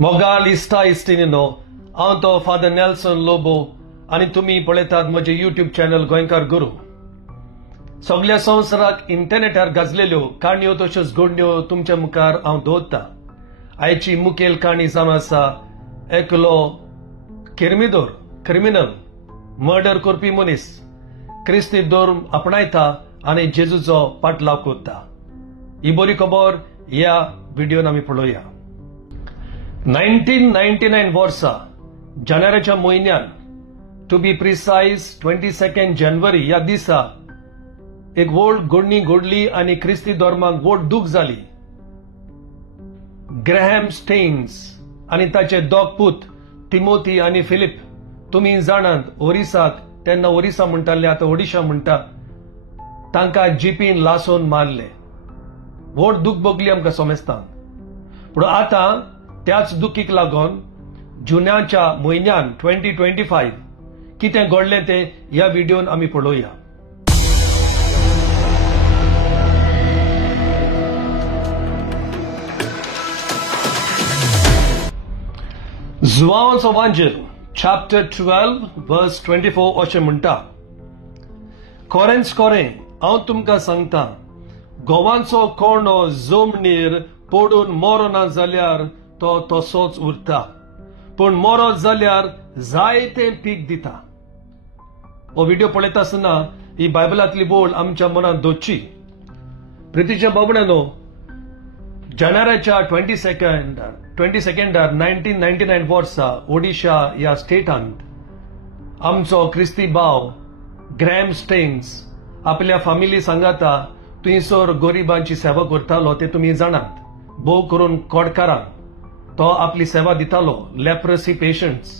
मोगाल इश्टा इश्टिनीनो हांव तो फादर नेल्सन लोबो आनी तुमी पळयतात म्हजे यूट्यूब चॅनल गोंयकार गुरू. सगळ्या संवसाराक इंटरनेटार गाजलेल्यो काणयो तश्योच घडण्यो तुमच्या मुखार हांव दवरतां. आयची मुखेल काणी जावन आसा एकलो किरमिदोर क्रिमिनल मर्डर करपी मनीस क्रिस्ती धर्म आपणायता आनी जेजूचो पाटलाव करता. ही बरी खबर ह्या व्हिडिओन आमी पळोवया. 1999 वर्सा जानेवारीच्या म्हयन्यान टू बी प्रिसाइज 22 जानेवारी ह्या दिसा एक व्हड घडणी घडली आनी क्रिस्ती धर्माक व्हड दूख जाली. ग्रॅहम स्टेन्स आनी ताचे दोग पूत तिमोथी आनी फिलिप, तुमी जाणात ओरिसाक तेन्ना ओरिसा म्हणटाले आतां ओडिशा म्हणटा, तांकां जिपीन लासोन मारले. व्हड दूख भोगली आमकां सोमेस्तान. पूण आतां त्याच दुखीक लागून जुन्याच्या म्हयन्यान 2025 कितें घडलें ते ह्या व्हिडिओन आमी पळोवया. जुआंवाचो वांजेल चॅप्टर 12 वर्स 24 अशें म्हणटा, खरेंच खरें हांव तुमकां सांगतां, गोवांचो कोंडो जमनीर पडून मरो ना जाल्यार तो तसोच उरता, पूण मरो जाल्यार जायतें पीक दिता. हो व्हिडिओ पळयता आसतना ही बायबलांतली बोल आमच्या मनांत दवरची. प्रितीच्या बाबड्यानो, जानेवारीच्या 22 1999 वर्सा ओडिशा ह्या स्टेटांत आमचो क्रिस्ती भाव ग्रॅहम स्टेन्स आपल्या फॅमिली सांगाता थंयसर गरिबांची सेवा करतालो. ते तुमी जाणात. भोव करून कोडकारांक तो आपली सेवा दितालो, लेप्रोसी पेशंट्स.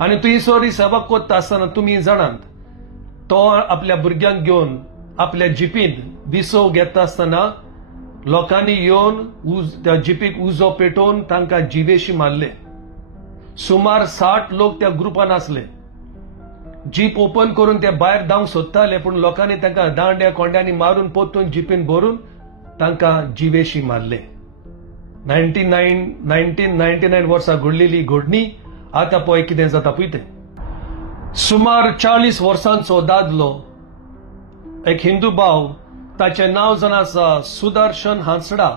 आनी थंयसर ही सेवा करता आसतना तुमी जाणात तो आपल्या भुरग्यांक घेवन आपल्या जिपीन विसव घेता आसतना लोकांनी येवन त्या जिपीक उजो पेटोवन तांकां जिवेशी मारले. सुमार 60 लोक त्या ग्रुपान आसले. जीप ओपन करून ते भायर धांवंक सोदताले, पूण लोकांनी तांकां दांड्या कोंड्यांनी मारून पोत्तून जिपीन भरून तांकां जिवेशी मारले. 1999 वर्सा घडलेली घडणी आतां पळय कितें जाता पळय तें. सुमार 40 वर्सांचो दादलो, एक हिंदू भाव, ताचें नांव जावन आसा सुदर्शन हांसडा.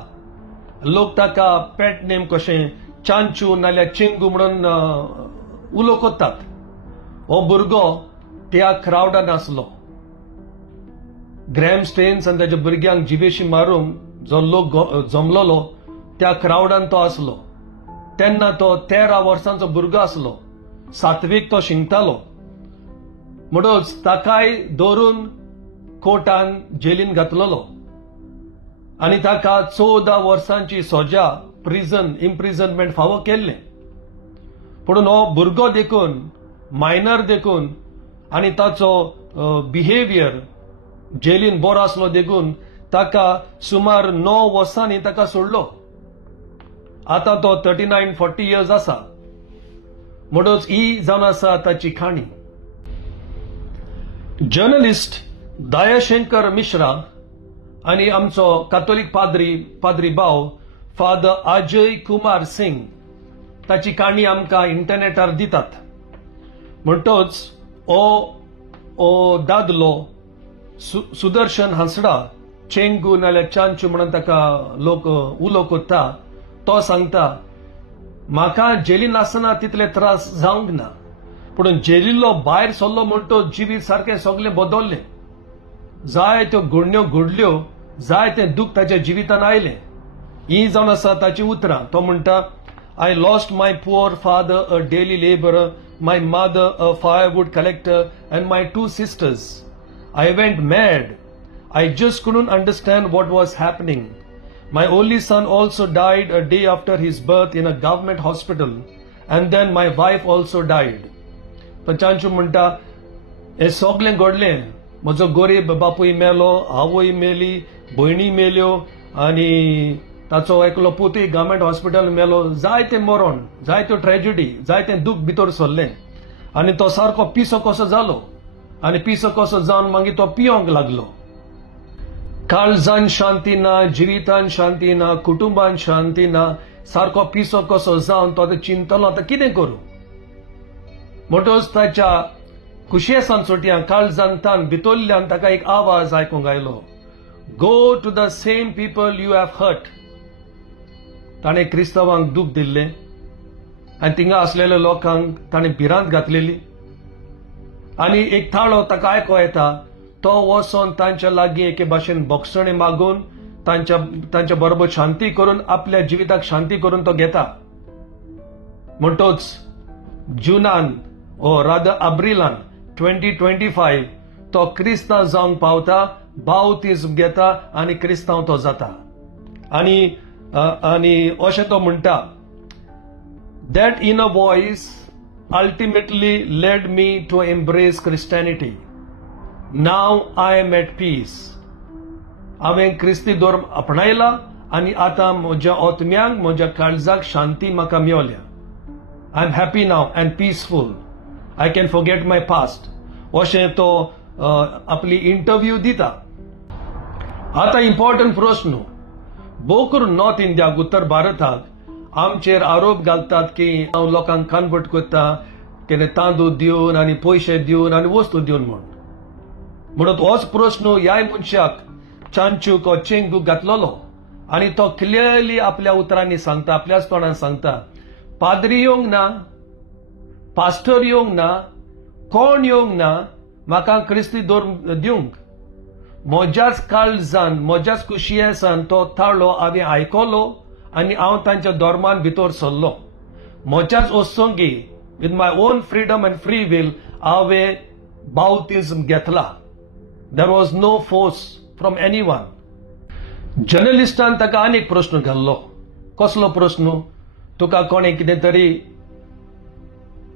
लोक ताका पेट नेम कशें चांचू नाल्यार चिंगू म्हणून उलो कोत्तात. हो भुरगो त्या क्रावडान आसलो. ग्रॅहम स्टेन्स आनी ताच्या भुरग्यांक जिवेशी मारूंक जो लोक जमलोलो त्या क्रावडान तो आसलो. तेन्ना तो 13 वर्सांचो भुरगो आसलो. 7वीक तो शिंकतालो. म्हणूच ताकाय धरून कोर्टान जेलीन घातलोलो आनी ताका 14 वर्सांची सजा इम्प्रिझनमेंट फावो केल्ले. पूण हो भुरगो देखून मायनर देखून आनी ताचो बिहेवियर जेलीन बरो आसलो देखून ताका सुमार 9 वर्सांनी ताका सोडलो. आतां तो 39-40 इयर्स आसा. म्हणूच ही जावन आसा ताची खाणी. जर्नलिस्ट दयाशंकर मिश्रा आनी आमचो कातोलीक पाद्री भाव फादर अजय कुमार सिंग ताची काणी आमकां इंटरनेटार दितात. म्हणटच हो दादलो सुदर्शन हांसडा, चेंगू नाल्यार चांचू म्हणून ताका लोक उलो कोत्ता, तो सांगता, म्हाका जेलीन आसतना तितले त्रास जावंक ना, पूण जेलीलो भायर सरलो म्हणटच जिवीत सारकें सगळें बदल्लें. जाय त्यो घडण्यो घडल्यो, जाय तें दूख ताच्या जिवितान आयलें. ही जावन आसा ताची उतरां. तो म्हणटा, I lost my poor father, a daily labourer, my mother, a firewood collector, and my 2 sisters. I went mad. I just couldn't understand what was happening. My only son also died a day after his birth in a government hospital, and then my wife also died. तो चांचू म्हणटा, हे सगळें घडलें. म्हजो गरीब बापूय मेलो, आवय मेली, भयणी मेल्यो आनी ताचो एकलो पुतूय गव्हर्मेंट हॉस्पिटल मेलो. जायतें मरण, जायत्यो ट्रॅजेडी, जायतें दूख भितर सरलें. आनी तो सारको पिसो कसो जालो आनी पिसो कसो जावन मागीर तो पियोंक लागलो. काळजान शांती ना, जिवितान शांती ना, कुटुंबान शांती ना, सारको पिसो कसो जावन तो चिंतलो आतां कितें करूं. म्हणटच ताच्या कुशेसान सुटयां काळजान तान भितरल्यान ताका एक आवाज आयकूंक आयलो, go to the same people you have hurt. ताणें क्रिस्तांवांक दूख दिल्लें आनी थिंगा आसलेल्या लोकांक ताणें भिरांत घातलेली. आनी एक थाळो ताका आयको येता, तो वचोन तांच्या लागीं एके भाशेन बोगसणे मागून तांच्या बरोबर शांती करून आपल्या जिविताक शांती करून तो घेता. म्हणटच जुनान ओ रादर अब्रिलान 2025 तो क्रिस्तांव जावंक पावता, बावतिज्म घेता आनी क्रिस्तांव तो जाता. आनी अशें तो म्हणटा, that inner voice ultimately led me to embrace Christianity. Now I am at peace. हांवें क्रिस्ती धर्म आपणायला आनी आतां म्हज्या आत्म्यांक म्हज्या काळजाक शांती म्हाका मेवल्या. I am happy now and peaceful. I can forget my past. अशें तो आपली इंटरव्यू दिता. आतां इम्पॉर्टंट प्रश्न. भोव करून नॉर्थ इंडियाक उत्तर भारताक आमचेर आरोप घालतात की हांव लोकांक कन्वर्ट करता, कितें तांदूळ दिवन आनी पयशे दिवन आनी वस्तू दिवन म्हणून होच प्रश्न ह्याय मनशाक चांचूक ओ चेंगूक घातलेलो. आनी तो क्लियरली आपल्या उतरांनी सांगता, आपल्याच तोंडान सांगता, पाद्री येवंक ना, पास्टर येवंक ना, कोण येवंक ना म्हाका क्रिस्ती धर्म दिवंक. म्हज्याच काळजान म्हज्याच कुशयेसान तो थाळो हांवें आयकलो आनी हांव तांच्या धर्मान भितर सरलो. म्हज्याच ओसोंगी with my own freedom and free will हांवें बावतिज्म घेतला. There was no force from anyone. जर्नलिस्टान ताका आनीक प्रश्न घाल्लो. कसलो प्रश्न? तुका कोणें कितें तरी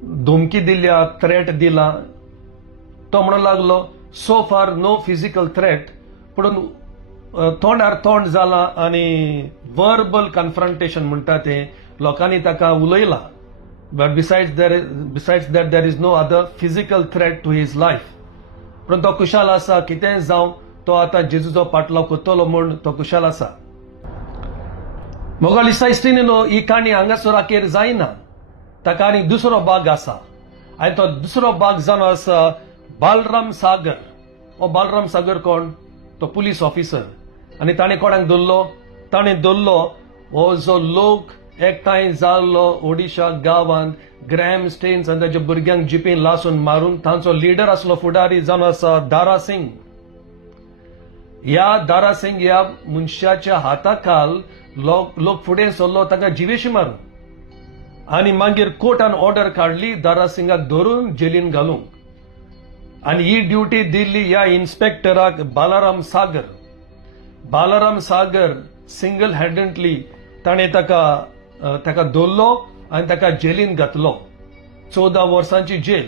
धमकी दिल्या, थ्रेट दिला? तो म्हणूंक लागलो, so far no physical threat, पूण तोंडार तोंड जाला आनी वर्बल कन्फ्रंटेशन म्हणटा तें लोकांनी ताका उलयला. But besides that there is no other physical threat to his life. पूण तो कुशाल आसा. कितें जावं तो आतां जेजूचो पाटलाव करतलो म्हूण तो कुशाल आसा. म्हाका दिसता इश्टीन ही काणी हांगासर आखेर जायना. ताका आनीक दुसरो भाग आसा आनी तो दुसरो भाग जावन आसा बालराम सागर. हो बालराम सागर कोण? तो पुलीस ऑफिसर. आनी ताणें कोणाक धरलो? ताणें धरलो हो जो लोक एकठांय जाल्लो ओडिशा गांवांत ग्रॅम स्टेन्स आनी ताच्या भुरग्यांक जिपेन लासून मारून तांचो लिडर आसलो, फुडारी जावन आसा दारा सिंग. ह्या दारा सिंग ह्या मनशाच्या हाताखाल लोक फुडें सरलो ताका जिवेशी मारून. आनी मागीर कोर्टान ऑर्डर काडली दारा सिंगाक धरून जेलीन घालूंक. आनी ही ड्युटी दिल्ली ह्या इन्स्पेक्टराक बालाराम सागर. बालाराम सागर सिंगल हँडेडली ताणें ताका धरलो आनी ताका जेलीन घातलो. 14 वर्सांची जेल.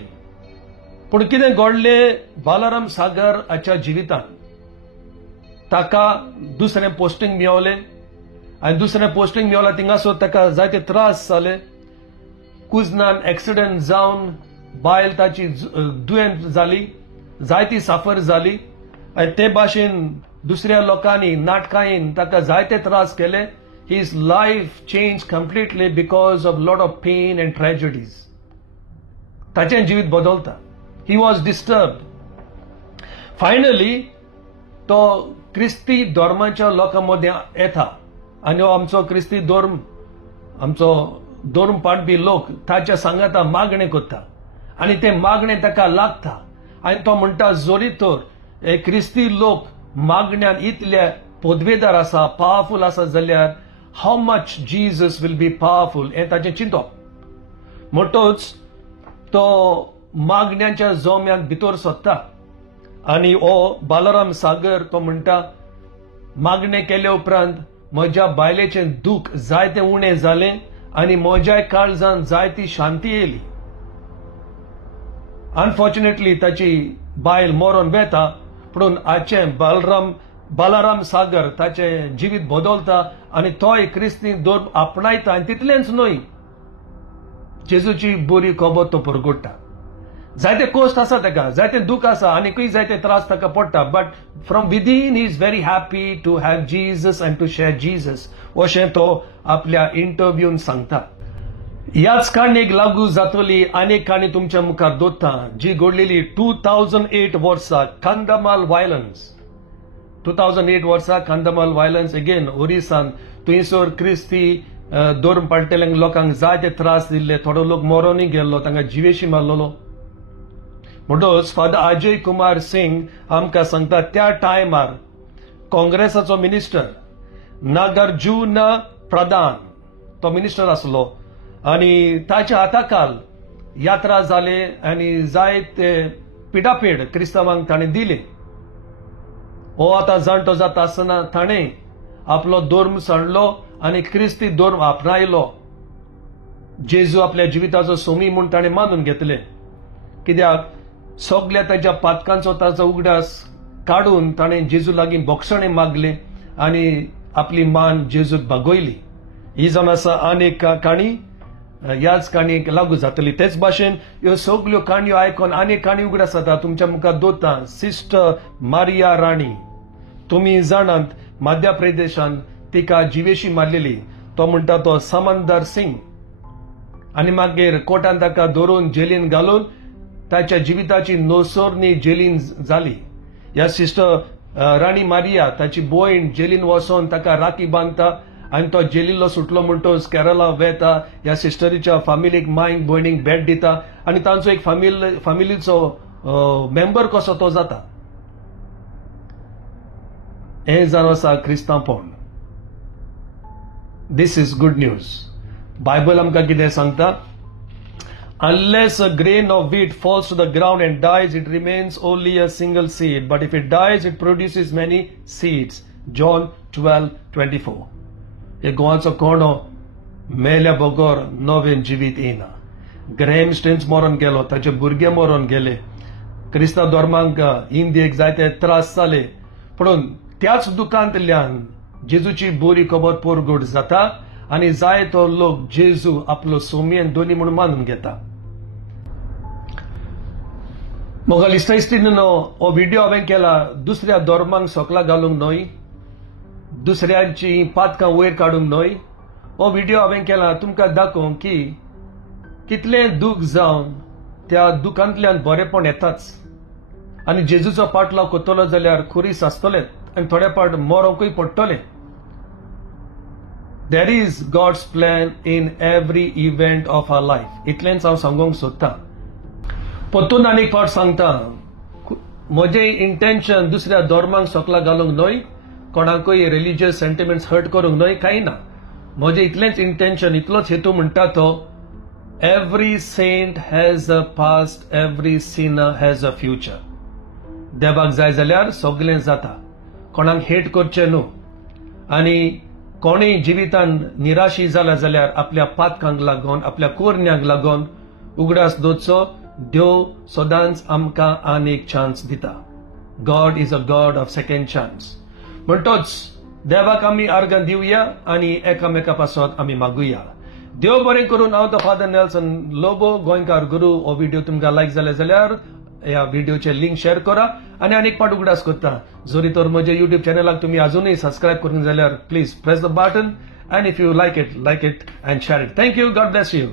पूण कितें घडलें बालाराम सागर हाच्या जिवितांत? ताका दुसरें पोस्टींग मेवलें आनी दुसरें पोस्टींग मेवला थिंगासर ताका जायते त्रास जाले. कुजनान एक्सिडेंट जावन बायल ताची दुयेंत जाली, जायती साफर जाली आनी ते भाशेन दुसऱ्या लोकांनी नाटकांनी ताका जायते त्रास केले. His life change completely because of lot of pain and tragedies. ताचें जिवीत बदलता. He was disturbed. फायनली तो क्रिस्ती धर्माच्या लोकां मदें येता आनी हो आमचो क्रिस्ती धर्म, आमचो धर्म पाळपी लोक ताच्या सांगाता मागणें करता आनी ते मागणें ताका लागता. आनी तो म्हणटा, जोरी तर हे क्रिस्ती लोक मागण्यान इतले पदवेदार आसा, पावरफूल आसा जाल्यार how much Jesus will be powerful हें ताचें चिंतप. म्हणटच तो मागण्यांच्या जोम्यान भितर सरता आनी हो बालाराम सागर तो म्हणटा, मागणें केले उपरांत म्हज्या बायलेचें दूख जायतें उणें जालें आनी म्हज्या काळजान जायती शांती येयली. अनफॉर्च्युनेटली ताची बायल मरोन वेता, पूण हाचें बालाराम सागर ताचें जिवीत बदलता आनी तोय क्रिस्ती धर्म आपणायता. आनी तितलेंच न्हय, जेजूची बरी खबर तो परगोडटा. जायते कोस्ट आसा ताका, जायते दूख आसा आनीकूय जायते त्रास ताका पडटा, but from within he is very happy to have Jesus and to share Jesus अशें तो आपल्या इंटरव्यून सांगता. ह्याच काणयेक लागू जातली अनेक काणी तुमच्या मुखार दवरता जी घडलेली 2008 वर्सा कंधमाल वायलन्स. 2008 वर्सा कंधमाल वायलन्स अगेन ओरिसान. थंयसर क्रिस्ती धर्म पाळटल्यांक लोकांक जायते त्रास दिल्ले, थोडो लोक मरोनूय गेल्लो, तांकां जिवेशी मारलेलो. म्हणटच फादर अजय कुमार सिंग आमकां सांगता त्या टायमार काँग्रेसाचो मिनिस्टर नागार्जुन प्रधान तो मिनिस्टर आसलो आनी ताच्या हाताखाल यात्रा जाले आनी जायते पिडापेड क्रिस्तांवांक ताणें दिले. हो आतां जाणटो जाता आसतना ताणें आपलो धर्म सांडलो आनी क्रिस्ती धर्म आपणायलो. जेजू आपल्या जिविताचो सोमी म्हूण ताणें मानून घेतले, कित्याक सगळ्या ताच्या पातकांचो ताचो उगडास काडून ताणें जेजू लागीं बोक्षणे मागले आनी आपली मान जेजूक बागोयली. ही जावन आसा अनेक काणी ह्याच काणयेक लागू जातली. तेच भाशेन ह्यो सगळ्यो काणयो आयकून अनेक काणी उगडास जाता तुमच्या मुखार दवरता. सिस्टर मारिया राणी, तुमी जाणात मध्य प्रदेशांत तिका जिवेशी मारलेली. तो म्हणटा तो समंदर सिंग आनी मागीर कोर्टान ताका धरून जेलीन घालून ताच्या जिविताची नोसोरणी जेलीन जाली. ह्या सिस्टर राणी मारिया ताची भयण जेलीन वचोन ताका राखी बांदता आनी तो जेलीलो सुटलो म्हणटच केरला वेता. ह्या सिस्टरीच्या फामिलीक मांयक भयणीक भेट दिता आनी तांचो एक फामिलीचो मेंबर कसो तो जाता. हें जावन आसा क्रिस्तांवपण. दिस इज गुड न्यूज. बायबल आमकां कितें सांगता? Unless a grain of wheat falls to the ground and dies, it remains only a single seed. But if it dies, it produces many seeds. John 12:24. हे गोवाचो कोणो मेल्या बगोर नवें जिवीत येना. ग्रॅहम स्टेन्स मरून गेलो, ताचे भुरगे मरून गेले. क्रिस्तांव धर्मांक हिंदीक जायते त्रास जाले, पूण त्याच दुखांतल्यान जेजूची बरी खबर पोरगोड जाता आनी जायतो लोक जेजू आपलो सोमी आनी दोनी म्हणून मानून घेता. म्हाका दिसता न्हू हो व्हिडिओ हांवें केला दुसऱ्या धर्मांक सोकला घालूंक न्हय, दुसऱ्यांची पातकां वयर काडूंक न्हय. हो व्हिडिओ हांवें केला तुमकां दाखोवंक की कितलें दूख जावन त्या दुखांतल्यान बरेपण येताच आनी जेजूचो पाटलाव कोत्तलो जाल्यार खुरीस आसतलेच आनी थोडे पाट मरोंकूय पडटले. There is God's plan in every event of our life. इतलेंच हांव सांगूंक सोदतां. परतून आनीक फावट सांगता, म्हजें इंटेंशन दुसऱ्या धर्मांक सोकला घालूंक न्हय, कोणाकूय रिलिजियस सेंटिमेंट्स हर्ट करूंक न्हय, कांय ना. म्हजें इतलेंच इंटेंशन, इतलोच हेतू म्हणटा तो, every saint has a past, every sinner has a future. देवाक जाय जाल्यार सगळें जाता, कोणाक हेट करचें न्हू. आनी कोणूय जिवितान निराशी जाला जाल्यार आपल्या पातकांक लागून, आपल्या कोरण्यांक लागून उगडास दवरचो. देव सदांच आमकां आनीक चान्स दिता. God is a God of second chance. म्हणटोच देवाक आमी अर्गां दिवया आनी एकामेका पासत आमी मागुया. देव बरें करून. हांव तो फादर नेल्सन लोबो, गोंयकार गुरू. हो व्हिडिओ तुमकां लायक जाले जाल्यार ह्या व्हिडिओचे लिंक शेअर करा आनी आनीक पाट उगडास करता. जरी तर म्हज्या युट्यूब चॅनलाक तुमी अजूनय सबस्क्राईब करूंक जाल्यार please press the button, and if you like it and share it. Thank you. God bless you.